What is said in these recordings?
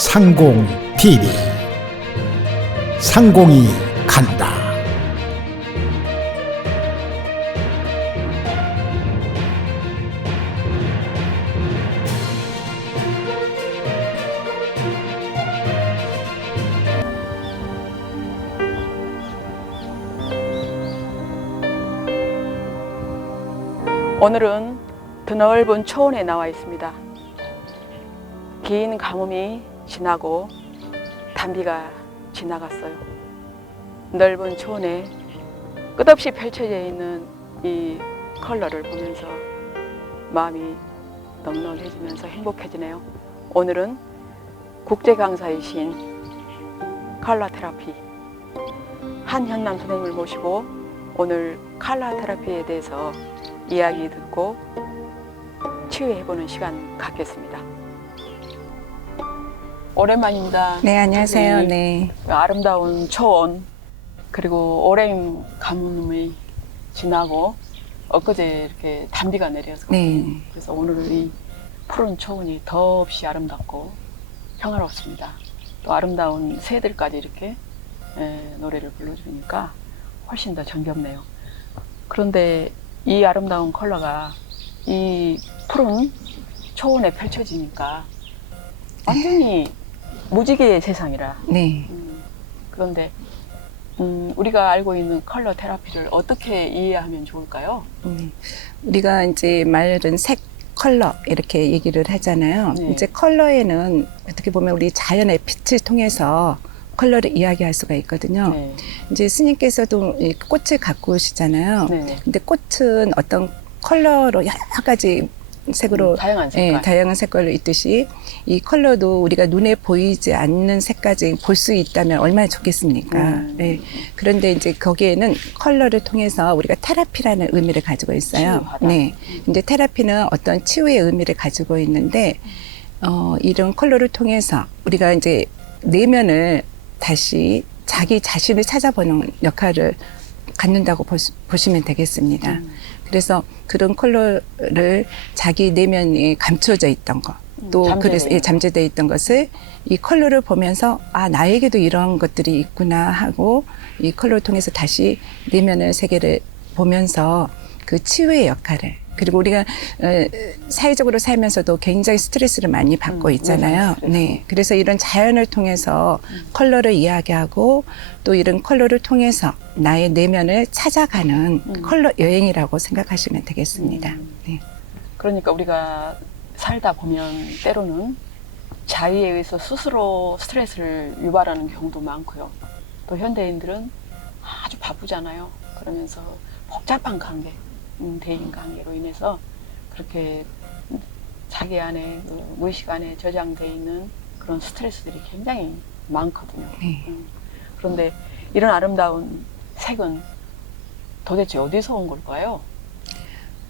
상공 TV 상공이 간다. 오늘은 드넓은 초원에 나와 있습니다. 긴 가뭄이 지나고 단비가 지나갔어요. 넓은 초원에 끝없이 펼쳐져 있는 이 컬러를 보면서 마음이 넉넉해지면서 행복해지네요. 오늘은 국제 강사이신 컬러 테라피 한현남 선생님을 모시고 오늘 컬러 테라피에 대해서 이야기 듣고 치유해보는 시간 갖겠습니다. 오랜만입니다. 네, 안녕하세요. 네. 아름다운 초원 그리고 오랜 가뭄이 지나고 엊그제 이렇게 단비가 내려서 네. 그래서 오늘은 이 푸른 초원이 더없이 아름답고 평화롭습니다. 또 아름다운 새들까지 이렇게 에, 노래를 불러주니까 훨씬 더 정겹네요. 그런데 이 아름다운 컬러가 이 푸른 초원에 펼쳐지니까 완전히 무지개의 세상이라 네. 음, 그런데 음, 우리가 알고 있는 컬러 테라피를 어떻게 이해하면 좋을까요? 네. 우리가 이제 말은 색, 컬러 이렇게 얘기를 하잖아요. 네. 이제 컬러에는 어떻게 보면 우리 자연의 빛을 통해서 컬러를 이야기할 수가 있거든요. 네. 이제 스님께서도 이 꽃을 갖고 오시잖아요. 네. 근데 꽃은 어떤 컬러로 여러 가지 색으로 음, 다양한 색깔. 예, 다양한 색깔로 있듯이 이 컬러도 우리가 눈에 보이지 않는 색까지 볼 수 있다면 얼마나 좋겠습니까? 음. 예. 그런데 이제 거기에는 컬러를 통해서 우리가 테라피라는 의미를 가지고 있어요. 치유하다. 네. 이제 테라피는 어떤 치유의 의미를 가지고 있는데 어, 이런 컬러를 통해서 우리가 이제 내면을 다시 자기 자신을 찾아보는 역할을 갖는다고 보시, 보시면 되겠습니다. 음. 그래서 그런 컬러를 자기 내면에 감춰져 있던 것, 또 음, 잠재되어 그래서 예, 잠재되어 있던 것을 이 컬러를 보면서 아 나에게도 이런 것들이 있구나 하고 이 컬러를 통해서 다시 내면의 세계를 보면서 그 치유의 역할을 그리고 우리가 어, 사회적으로 살면서도 굉장히 스트레스를 많이 받고 음, 있잖아요. 네, 그래서 이런 자연을 통해서 컬러를 이야기하고 또 이런 컬러를 통해서 나의 내면을 찾아가는 음. 컬러 여행이라고 생각하시면 되겠습니다. 음. 네. 그러니까 우리가 살다 보면 때로는 자의에 의해서 스스로 스트레스를 유발하는 경우도 많고요. 또 현대인들은 아주 바쁘잖아요. 그러면서 복잡한 관계, 음, 대인 관계로 인해서 그렇게 자기 안에 그 무의식 안에 저장돼 있는 그런 스트레스들이 굉장히 많거든요. 네. 음, 그런데 이런 아름다운 색은 도대체 어디서 온 걸까요?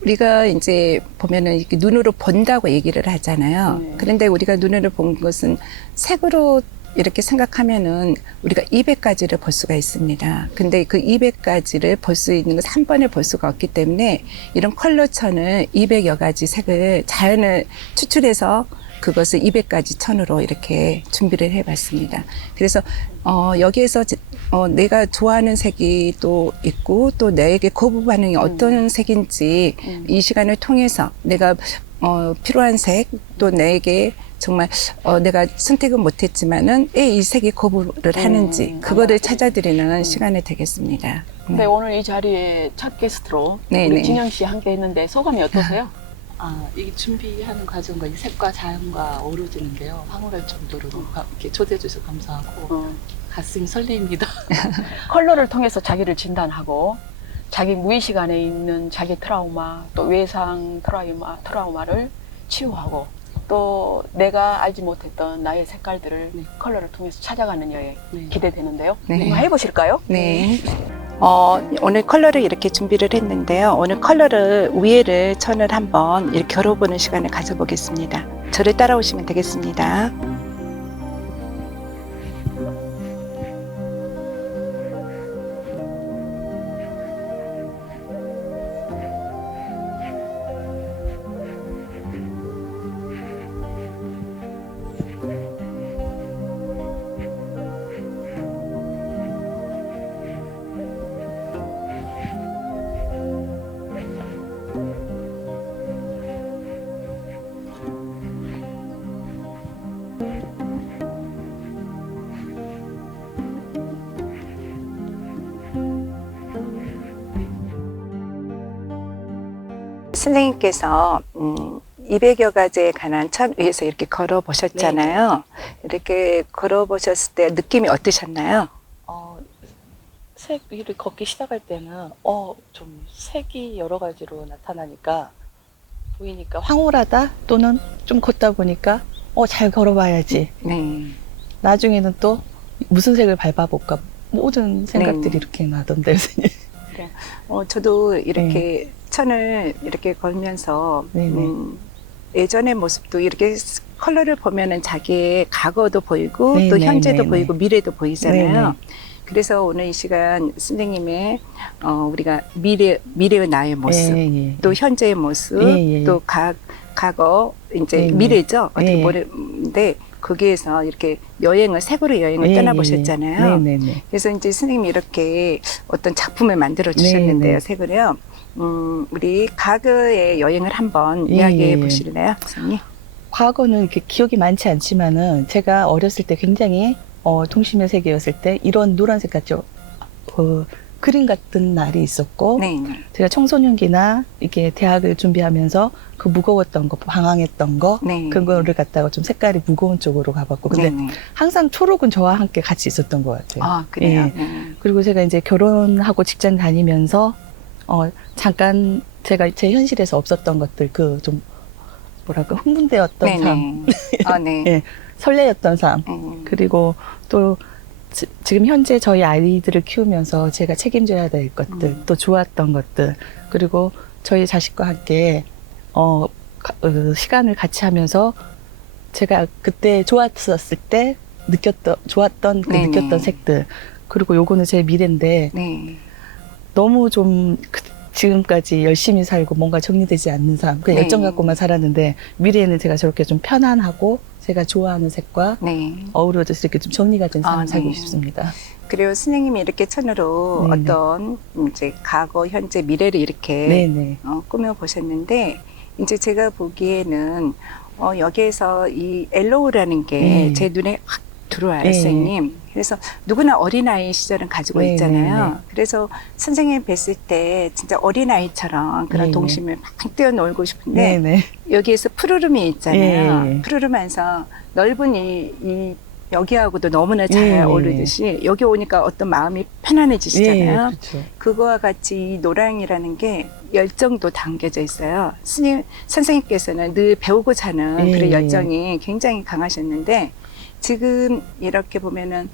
우리가 이제 보면은 이렇게 눈으로 본다고 얘기를 하잖아요. 네. 그런데 우리가 눈으로 본 것은 색으로 이렇게 생각하면은 우리가 200가지를 볼 수가 있습니다. 근데 그 200가지를 볼 수 있는 것은 한 번에 볼 수가 없기 때문에 이런 컬러천을 200여 가지 색을 자연을 추출해서 그것을 200가지 천으로 이렇게 준비를 해봤습니다. 그래서 어, 여기에서 제- 어, 내가 좋아하는 색이 또 있고 또 내게 거부 반응이 어떤 색인지 음. 이 시간을 통해서 내가 어, 필요한 색 또 내게 정말 어, 내가 선택은 못했지만은 왜이 색이 거부를 하는지 음. 그거를 찾아드리는 시간이 되겠습니다. 근데 네. 오늘 이 자리에 첫 게스트로 네, 우리 네. 진영 씨 함께 했는데 소감이 어떠세요? 아, 이게 준비하는 과정과 이 색과 자연과 어우러지는데요. 황홀할 정도로 이렇게 초대해 주셔서 감사하고 어, 가슴이 설레입니다. 컬러를 통해서 자기를 진단하고 자기 무의식 안에 있는 자기 트라우마 또 외상 트라우마 트라우마를 치유하고 또 내가 알지 못했던 나의 색깔들을 네. 컬러를 통해서 찾아가는 여행 네. 기대되는데요. 네. 한번 해보실까요? 네. 어, 오늘 컬러를 이렇게 준비를 했는데요. 오늘 컬러를 위에를 천을 한번 이렇게 겨뤄보는 시간을 가져보겠습니다. 저를 따라오시면 되겠습니다. 선생님께서 음, 200여 가지에 관한 천 위에서 이렇게 걸어 보셨잖아요. 이렇게 걸어 보셨을 때 느낌이 어떠셨나요? 어, 색 위를 걷기 시작할 때는 어, 좀 색이 여러 가지로 나타나니까 보이니까 황홀하다 또는 좀 걷다 보니까 어, 잘 걸어봐야지. 네. 나중에는 또 무슨 색을 밟아볼까 모든 생각들이 네. 이렇게 나던데 선생님. 어, 저도 이렇게 천을 이렇게 걸면서 네. 네네. 음, 예전의 모습도 이렇게 스- 컬러를 보면은 자기의 과거도 보이고 네네, 또 현재도 네네. 보이고 미래도 보이잖아요. 네네. 그래서 오늘 이 시간 선생님의 어, 우리가 미래 미래의 나의 모습, 예, 예. 또 현재의 모습, 예, 예. 또 가, 과거 이제 네네. 미래죠. 어떻게 예. 보는데 거기에서 이렇게 여행을 세부로 여행을 예, 떠나보셨잖아요. 예. 네네 네. 그래서 이제 선생님이 이렇게 어떤 작품을 만들어 주셨는데요, 네, 네. 색을요. 음, 우리 과거의 여행을 한번 예, 이야기해 예, 예. 보실래요, 선생님? 과거는 이렇게 기억이 많지 않지만은 제가 어렸을 때 굉장히 어, 동심의 세계였을 때 이런 노란색 같죠. 그 그림 같은 날이 있었고 네, 네. 제가 청소년기나 이렇게 대학을 준비하면서 그 무거웠던 거, 방황했던 거 네. 그거를 갖다가 좀 색깔이 무거운 쪽으로 가봤고 근데 네, 네. 항상 초록은 저와 함께 같이 있었던 것 같아요. 아, 그래요? 예. 네. 그리고 제가 이제 결혼하고 직장 다니면서 어 잠깐 제가 제 현실에서 없었던 것들 그 좀 뭐랄까 흥분되었던 네, 삶, 네. 아, 네. 예. 설레였던 삶 음, 그리고 또 지, 금 현재 저희 아이들을 키우면서 제가 책임져야 될 것들 음. 또 좋았던 것들 그리고 저희 자식과 함께 어, 가- 어, 시간을 같이 하면서 제가 그때 좋았었을 때 느꼈던 좋았던 그 네네. 느꼈던 색들 그리고 요거는 제 미래인데 네. 너무 좀 그- 지금까지 열심히 살고 뭔가 정리되지 않는 삶, 그냥 네. 열정 갖고만 살았는데 미래에는 제가 저렇게 좀 편안하고 제가 좋아하는 색과 네. 어우러져서 이렇게 좀 정리가 된 삶을 아, 살고 네. 싶습니다. 그리고 선생님이 이렇게 천으로 네네. 어떤 이제 과거, 현재, 미래를 이렇게 네 네. 어, 꾸며 보셨는데 이제 제가 보기에는 어, 여기에서 이 엘로우라는 게 네. 제 눈에 확 들어와요, 네. 선생님. 그래서 누구나 어린아이 시절은 가지고 네, 있잖아요. 네, 네. 그래서 선생님 뵀을 때 진짜 어린아이처럼 그런 네, 네. 동심을 막 뛰어놀고 싶은데 네 네. 여기에서 푸르름이 있잖아요. 네. 푸르르면서 넓은 이, 이 여기하고도 너무나 잘 네, 네, 어울리듯이 여기 오니까 어떤 마음이 편안해지시잖아요. 예, 그렇죠. 그거와 같이 이 노랑이라는 게 열정도 담겨져 있어요. 스님, 선생님께서는 늘 배우고자 하는 예, 그런 예. 열정이 굉장히 강하셨는데 지금 이렇게 보면은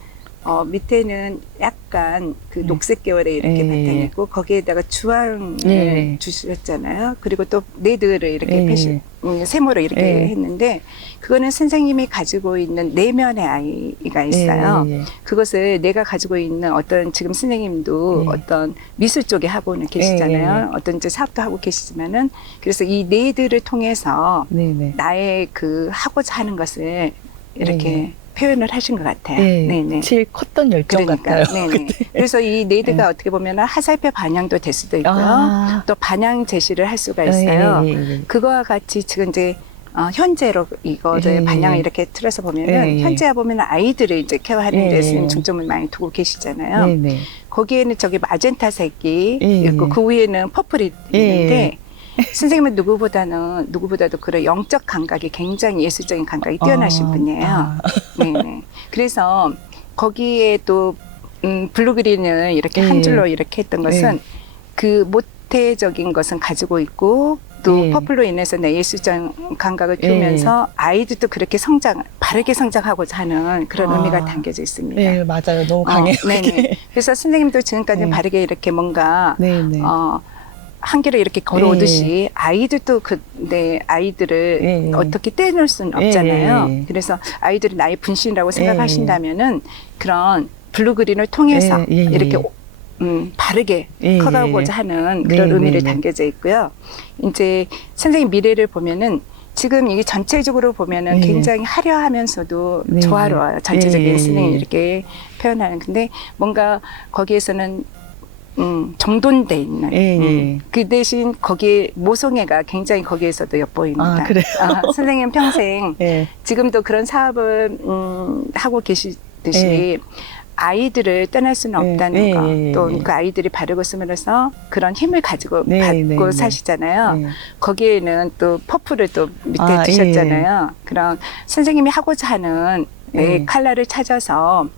어, 밑에는 약간 그 예. 녹색 계열에 이렇게 예, 나타내고 거기에다가 주황을 예. 주셨잖아요. 그리고 또 네드를 이렇게 예, 패시, 예. 음, 세모로 이렇게 예. 했는데 그거는 선생님이 가지고 있는 내면의 아이가 있어요. 예, 예. 그것을 내가 가지고 있는 어떤 지금 선생님도 네. 어떤 미술 쪽에 하고는 계시잖아요. 네, 네, 네. 어떤 이제 사업도 하고 계시지만은 그래서 이 네들을 통해서 네네. 나의 그 하고자 하는 것을 이렇게 네, 네. 표현을 하신 것 같아요. 예, 네네. 제일 컸던 열정 그러니까 같아요. 네 네. 그래서 이 네드가 네. 어떻게 보면 화살표 반향도 될 수도 있고요. 아, 또 반향 제시를 할 수가 있어요. 예, 예, 예. 그거와 같이 지금 이제 어, 현재로 이거를 예, 반향을 예. 이렇게 틀어서 보면은 예, 예. 현재와 보면 아이들을 이제 케어하는 예, 데 예. 중점을 많이 두고 계시잖아요. 네네. 거기에는 저기 마젠타색이 예, 있고 예. 그 위에는 퍼플이 예, 있는데 선생님은 누구보다는 누구보다도 그런 영적 감각이 굉장히 예술적인 감각이 뛰어나신 아, 분이에요. 아, 네네. 그래서 거기에 또 음, 블루그린을 이렇게 예, 한 예. 줄로 이렇게 했던 것은 그 모태적인 것은 가지고 있고 또 예. 퍼플로 인해서 내 예술적 감각을 키우면서 아이들도 그렇게 성장, 바르게 성장하고자 하는 그런 아. 의미가 담겨져 있습니다. 네, 맞아요. 너무 강해요. 어, 네네. 그래서 선생님도 지금까지 네. 바르게 이렇게 뭔가 네네. 어, 한 길을 이렇게 걸어오듯이 아이들도 그, 네, 아이들을 예, 예. 어떻게 떼놓을 수는 예, 없잖아요. 예, 예. 그래서 아이들이 나의 분신이라고 예, 생각하신다면은 그런 블루그린을 통해서 예, 예, 예. 이렇게 음, 바르게 예, 커가고자 하는 그런 네, 의미를 네, 네. 담겨져 있고요. 이제 선생님 미래를 보면은 지금 이게 전체적으로 보면은 예. 굉장히 화려하면서도 네, 조화로워요. 전체적인 예, 예, 스님 예. 이렇게 표현하는. 근데 뭔가 거기에서는 음, 정돈돼 있는. 예, 예. 음, 그 대신 거기에 모성애가 굉장히 거기에서도 엿보입니다. 아, 그래요? 아, 선생님 평생 예. 지금도 그런 사업을 음, 하고 계시듯이 예. 아이들을 떠날 수는 네, 없다는 네, 거. 네, 또 네. 그 아이들이 바르고 쓰면서 그런 힘을 가지고 네, 받고 네, 네. 사시잖아요. 네. 거기에는 또 퍼프를 또 밑에 아, 두셨잖아요. 그런 선생님이 하고자 하는 예, 네. 칼라를 찾아서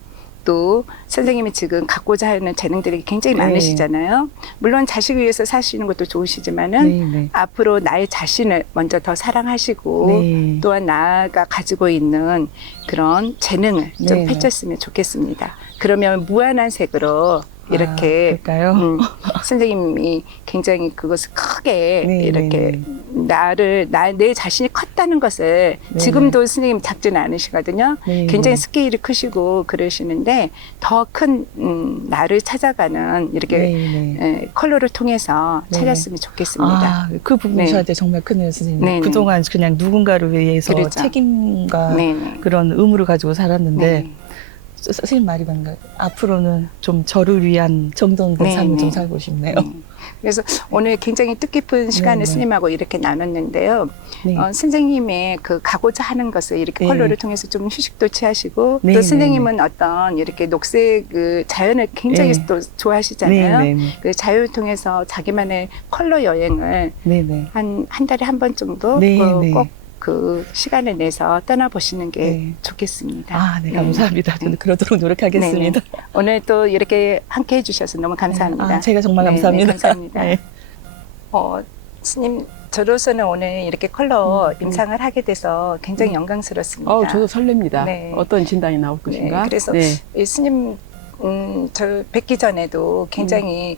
또 선생님이 지금 갖고자 하는 재능들이 굉장히 네. 많으시잖아요. 물론 자식을 위해서 사시는 것도 좋으시지만은 네, 네. 앞으로 나의 자신을 먼저 더 사랑하시고 네. 또한 나가 가지고 있는 그런 재능을 좀 네, 네. 펼쳤으면 좋겠습니다. 그러면 무한한 색으로 이렇게 아? 음, 선생님이 굉장히 그것을 크게 네, 이렇게 네, 나를 나 내 자신이 컸다는 것을 네, 지금도 선생님 작지는 않으시거든요. 네, 굉장히 네. 스케일이 크시고 그러시는데 더큰 음, 나를 찾아가는 이렇게 네, 네. 에, 컬러를 통해서 네. 찾았으면 좋겠습니다. 아, 그 부분이 네. 저한테 정말 큰 선생님. 네, 네. 그동안 그냥 누군가를 위해서 그렇죠. 책임과 네, 네. 그런 의무를 가지고 살았는데 네. 서- 선생님 말이 맞는 것 같아요. 앞으로는 좀 저를 위한 정돈된 네, 삶을 좀 네. 살고 싶네요. 음. 그래서 오늘 굉장히 뜻깊은 시간을 네. 스님하고 이렇게 나눴는데요. 네. 어, 선생님의 그 가고자 하는 것을 이렇게 네. 컬러를 통해서 좀 휴식도 취하시고 네, 또 네, 선생님은 어떤 이렇게 녹색 그 자연을 굉장히 네. 또 좋아하시잖아요. 네, 네, 그 자연을 통해서 자기만의 컬러 여행을 네, 네. 한, 한 달에 한 번 정도 네, 그 네. 꼭 그 시간을 내서 떠나보시는 게 네. 좋겠습니다. 아, 네, 네. 감사합니다. 저는 그러도록 노력하겠습니다. 오늘 또 이렇게 함께 해주셔서 너무 감사합니다. 아, 제가 정말 네, 네, 감사합니다. 감사합니다. 네. 어, 스님, 저로서는 오늘 이렇게 컬러 음, 음. 임상을 하게 돼서 굉장히 영광스럽습니다. 어, 저도 설렙니다. 네. 어떤 진단이 나올 것인가. 그래서 네. 이 스님, 음, 저 뵙기 전에도 굉장히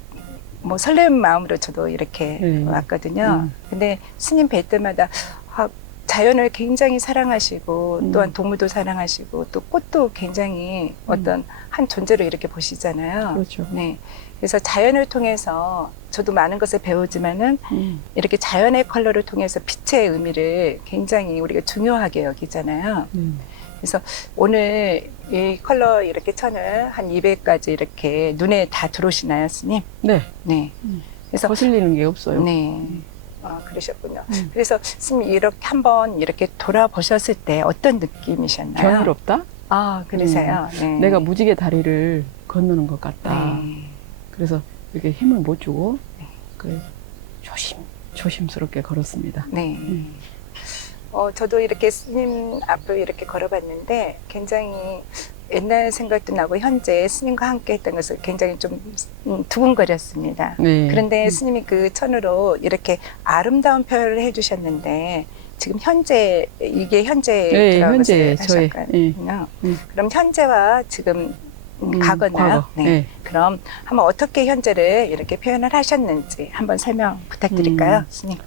뭐 설레는 마음으로 저도 이렇게 네. 왔거든요. 음. 근데 스님 뵐 때마다 아, 자연을 굉장히 사랑하시고 음. 또한 동물도 사랑하시고 또 꽃도 굉장히 음. 어떤 한 존재로 이렇게 보시잖아요. 그렇죠. 네. 그래서 자연을 통해서 저도 많은 것을 배우지만은 음. 이렇게 자연의 컬러를 통해서 빛의 의미를 굉장히 우리가 중요하게 여기잖아요. 음. 그래서 오늘 이 컬러 이렇게 천을 한 200가지 이렇게 눈에 다 들어오시나요, 스님? 네. 네. 음. 그래서 거슬리는 게 없어요. 네. 아, 그러셨군요. 음. 그래서 스님 이렇게 한번 이렇게 돌아보셨을 때 어떤 느낌이셨나요? 경이롭다? 아, 그러세요. 네. 내가 무지개 다리를 건너는 것 같다. 네. 그래서 이렇게 힘을 못 주고 네. 그 조심 조심스럽게 걸었습니다. 네. 음. 어, 저도 이렇게 스님 앞을 이렇게 걸어봤는데 굉장히 옛날 생각도 나고 현재 스님과 함께 했던 것을 굉장히 좀 음, 두근거렸습니다. 네. 그런데 음. 스님이 그 천으로 이렇게 아름다운 표현을 해주셨는데 지금 현재 이게 현재 네, 현재 하셨군요. 음. 그럼 현재와 지금 음, 음, 과거나요? 과거. 네. 네. 그럼 한번 어떻게 현재를 이렇게 표현을 하셨는지 한번 설명 부탁드릴까요, 음. 스님?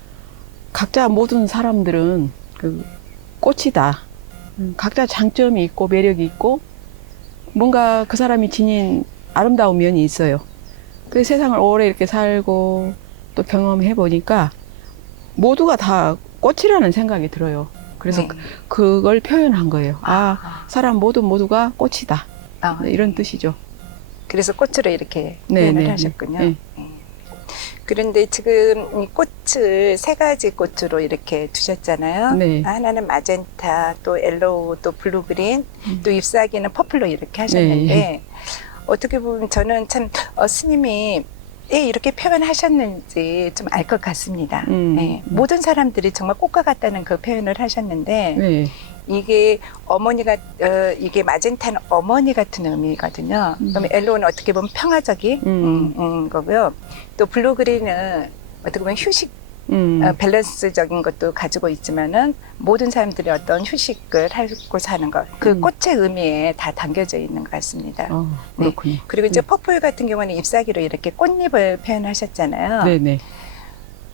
각자 모든 사람들은 그 꽃이다. 음, 각자 장점이 있고 매력이 있고 뭔가 그 사람이 지닌 아름다운 면이 있어요. 그 세상을 오래 이렇게 살고 또 경험해 보니까 모두가 다 꽃이라는 생각이 들어요. 그래서 네. 그걸 표현한 거예요. 아, 아, 사람 모두 모두가 꽃이다. 아, 네, 이런 뜻이죠. 그래서 꽃으로 이렇게 네, 표현을 네, 네. 하셨군요. 네. 네. 그런데 지금 이 꽃을 세 가지 꽃으로 이렇게 두셨잖아요. 네. 하나는 마젠타, 또 옐로우, 또 블루그린, 음. 또 잎사귀는 퍼플로 이렇게 하셨는데 네. 어떻게 보면 저는 참 어, 스님이 왜 이렇게 표현하셨는지 좀 알 것 같습니다. 음. 네. 음. 모든 사람들이 정말 꽃과 같다는 그 표현을 하셨는데 네. 이게 어머니가 어, 이게 마젠타는 어머니 같은 의미거든요. 음. 그러면 엘로는 어떻게 보면 평화적인 음. 음, 음, 거고요. 또 블루그린은 어떻게 보면 휴식 음. 어, 밸런스적인 것도 가지고 있지만은 모든 사람들이 어떤 휴식을 하고 사는 것, 그 음. 꽃의 의미에 다 담겨져 있는 것 같습니다. 어, 그렇군요. 그리고 이제 네. 퍼플 같은 경우는 잎사귀로 이렇게 꽃잎을 표현하셨잖아요. 네, 네.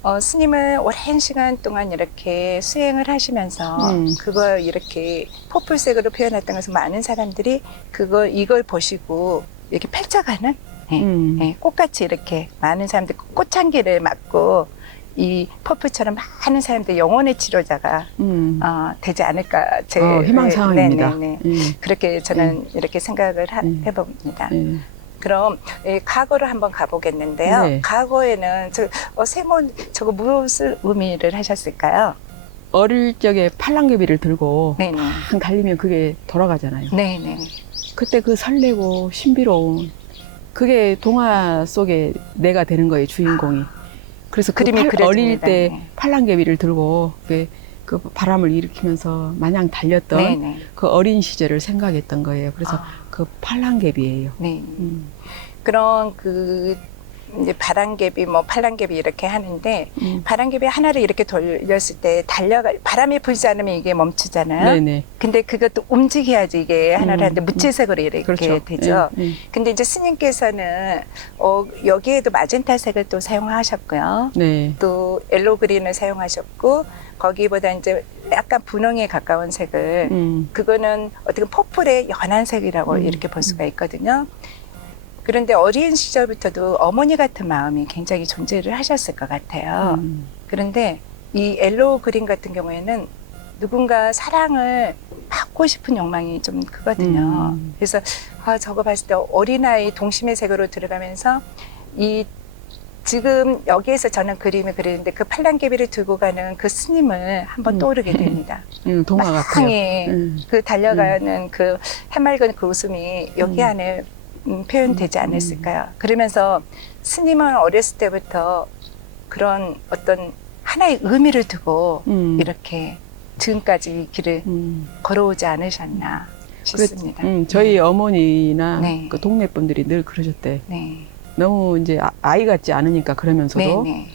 어, 스님은 오랜 시간 동안 이렇게 수행을 하시면서 음. 그걸 이렇게 퍼플색으로 표현했던 것은 많은 사람들이 그걸 이걸 보시고 이렇게 펼쳐가는 네. 음. 네, 꽃같이 이렇게 많은 사람들이 꽃향기를 맡고 이 퍼플처럼 많은 사람들 영혼의 치료자가 음. 어, 되지 않을까 제 어, 희망 사항입니다. 네, 네, 네. 음. 그렇게 저는 이렇게 생각을 하- 음. 해봅니다. 네. 그럼 이 과거로 한번 가보겠는데요. 네. 과거에는 저 어, 세몬 저거 무엇을 의미를 하셨을까요? 어릴 적에 팔랑개비를 들고 네네. 막 달리면 그게 돌아가잖아요. 네네. 그때 그 설레고 신비로운 그게 동화 속에 내가 되는 거예요 주인공이. 그래서 그 그림이 팔- 어릴 그려집니다. 때 네. 팔랑개비를 들고 그, 그 바람을 일으키면서 마냥 달렸던 네네. 그 어린 시절을 생각했던 거예요. 그래서 아. 그 팔랑개비예요. 네. 음. 그런 그 이제 바람개비 뭐 팔랑개비 이렇게 하는데 음. 바람개비 하나를 이렇게 돌렸을 때 달려가 바람이 불지 않으면 이게 멈추잖아요. 네네. 근데 그것도 움직여야지 이게 하나를 음, 하는데 무채색으로 이렇게 그렇죠. 되죠. 예, 예. 근데 이제 스님께서는 어, 여기에도 마젠타색을 또 사용하셨고요. 네. 또 옐로 그린을 사용하셨고 거기보다 이제 약간 분홍에 가까운 색을 음. 그거는 어떻게 퍼플의 연한 색이라고 음. 이렇게 볼 수가 있거든요. 그런데 어린 시절부터도 어머니 같은 마음이 굉장히 존재를 하셨을 것 같아요. 음. 그런데 이 옐로우 그린 같은 경우에는 누군가 사랑을 받고 싶은 욕망이 좀 크거든요. 음. 그래서 아, 저거 봤을 때 어린아이 동심의 세계로 들어가면서 이 지금 여기에서 저는 그림을 그리는데 그 팔랑개비를 들고 가는 그 스님을 한번 음. 떠오르게 됩니다. 음, 동화 같아요. 음. 그 달려가는 그 해맑은 그 웃음이 여기 음. 안에 음, 표현되지 음. 않았을까요? 그러면서 스님은 어렸을 때부터 그런 어떤 하나의 의미를 두고 음. 이렇게 지금까지 이 길을 음. 걸어오지 않으셨나 싶습니다. 음, 저희 어머니나 네. 그 동네 분들이 늘 그러셨대. 네, 너무 이제 아- 아이 같지 않으니까 네, 그러면서도 네,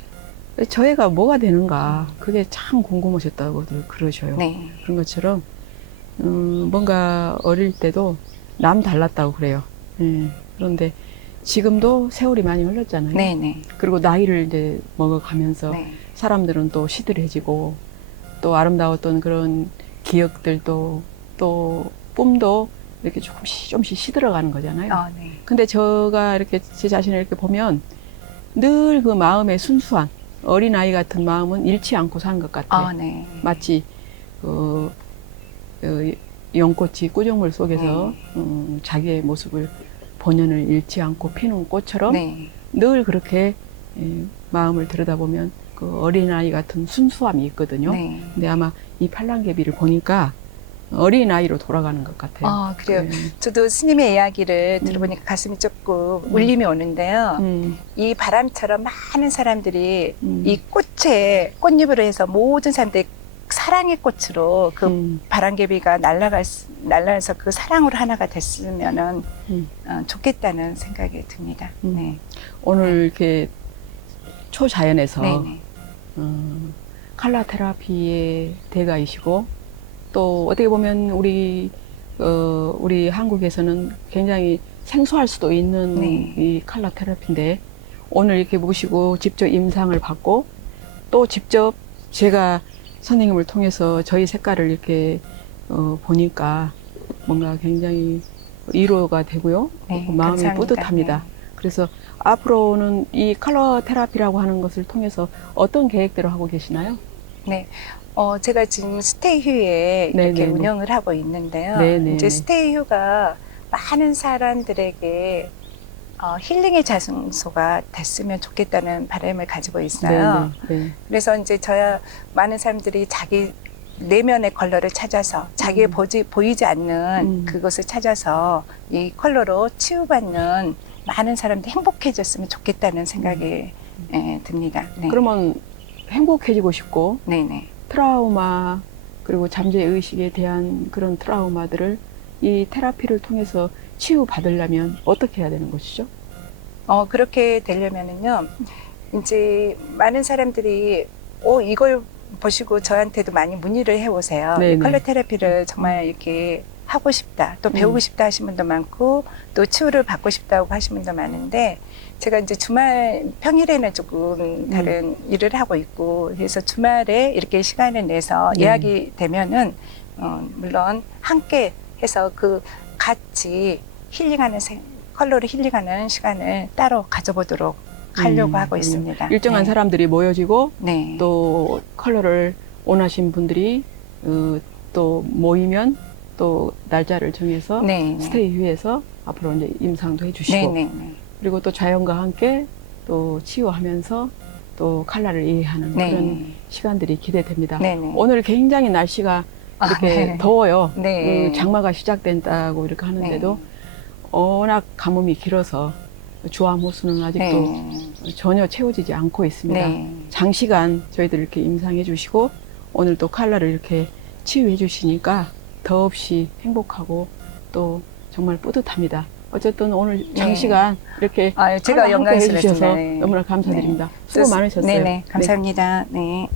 저 애가 뭐가 되는가 그게 참 궁금하셨다고들 그러셔요. 네, 그런 것처럼 음, 뭔가 어릴 때도 남 달랐다고 그래요. 예. 그런데 지금도 세월이 많이 흘렀잖아요. 네, 네, 그리고 나이를 이제 먹어가면서 네, 사람들은 또 시들해지고 또 아름다웠던 그런 기억들도 또 꿈도 이렇게 조금씩 조금씩 시들어가는 거잖아요. 어, 네, 근데 제가 이렇게 제 자신을 이렇게 보면 늘 그 마음의 순수한 어린 아이 같은 마음은 잃지 않고 사는 것 같아요. 어, 네, 마치 그, 그 연꽃이 꾸정물 속에서 네. 음, 자기의 모습을 본연을 잃지 않고 피는 꽃처럼 네, 늘 그렇게 예, 마음을 들여다보면 그 어린 아이 같은 순수함이 있거든요. 네. 근데 아마 이 팔랑개비를 보니까 어린 아이로 돌아가는 것 같아요. 아, 그래요. 예. 저도 스님의 이야기를 음. 들어보니까 가슴이 조금 울림이 오는데요. 음, 이 바람처럼 많은 사람들이 음, 이 꽃에 꽃잎으로 해서 모든 사람들이 사랑의 꽃으로 그 음, 바람개비가 날아갈 수- 날아가서 그 사랑으로 하나가 됐으면은 음. 어, 좋겠다는 생각이 듭니다. 음. 네, 오늘 이렇게 초자연에서 네, 네, 어, 칼라 테라피의 대가이시고 또 어떻게 보면 우리 어, 우리 한국에서는 굉장히 생소할 수도 있는 네. 이 칼라 테라피인데 오늘 이렇게 모시고 직접 임상을 받고 또 직접 제가 선생님을 통해서 저희 색깔을 이렇게 어, 보니까 뭔가 굉장히 위로가 되고요. 네, 마음이 감사합니다. 뿌듯합니다. 그래서 앞으로는 이 컬러 테라피라고 하는 것을 통해서 어떤 계획들을 하고 계시나요? 네. 어, 제가 지금 스테이휴에 네, 이렇게 네, 네. 운영을 하고 있는데요. 네, 네, 이제 네. 스테이휴가 많은 사람들에게 어, 힐링의 장소가 됐으면 좋겠다는 바람을 가지고 있어요. 네, 네. 그래서 이제 저야 많은 사람들이 자기 내면의 컬러를 찾아서 자기의 음. 보지, 보이지 않는 음. 그것을 찾아서 이 컬러로 치유받는 많은 사람들이 행복해졌으면 좋겠다는 생각이 예, 듭니다. 네. 음. 그러면 행복해지고 싶고 네네. 트라우마 그리고 잠재 의식에 대한 그런 트라우마들을 이 테라피를 통해서 치유 받으려면 어떻게 해야 되는 것이죠? 어, 그렇게 되려면은요, 이제 많은 사람들이, 어, 이걸 보시고 저한테도 많이 문의를 해 오세요. 네네. 이 컬러 테라피를 정말 이렇게 하고 싶다, 또 배우고 음. 싶다 하신 분도 많고, 또 치유를 받고 싶다고 하신 분도 많은데, 제가 이제 주말, 평일에는 조금 음. 다른 일을 하고 있고, 그래서 주말에 이렇게 시간을 내서 네. 예약이 되면은, 어, 물론 함께 해서 그 같이 힐링하는 생, 컬러를 힐링하는 시간을 따로 가져보도록 하려고 음, 하고 음. 있습니다. 일정한 네. 사람들이 모여지고 네. 또 컬러를 원하신 분들이 어, 또 모이면 또 날짜를 정해서 네. 스테이 휴에서 앞으로 이제 임상도 해주시고 네, 네, 네. 그리고 또 자연과 함께 또 치유하면서 또 칼라를 이해하는 네. 그런 시간들이 기대됩니다. 네, 네. 오늘 굉장히 날씨가 아, 이렇게 네. 더워요. 네. 음, 장마가 시작된다고 이렇게 하는데도 워낙 가뭄이 길어서 주암 호수는 아직도 네. 전혀 채워지지 않고 있습니다. 네. 장시간 저희들 이렇게 임상해 주시고 오늘 또 칼라를 이렇게 치유해 주시니까 더없이 행복하고 또 정말 뿌듯합니다. 어쨌든 오늘 장시간 이렇게 아, 제가 함께 해주셔서 영광스럽습니다. 네. 너무나 감사드립니다. 수고 네. 많으셨어요. 네네, 감사합니다. 네.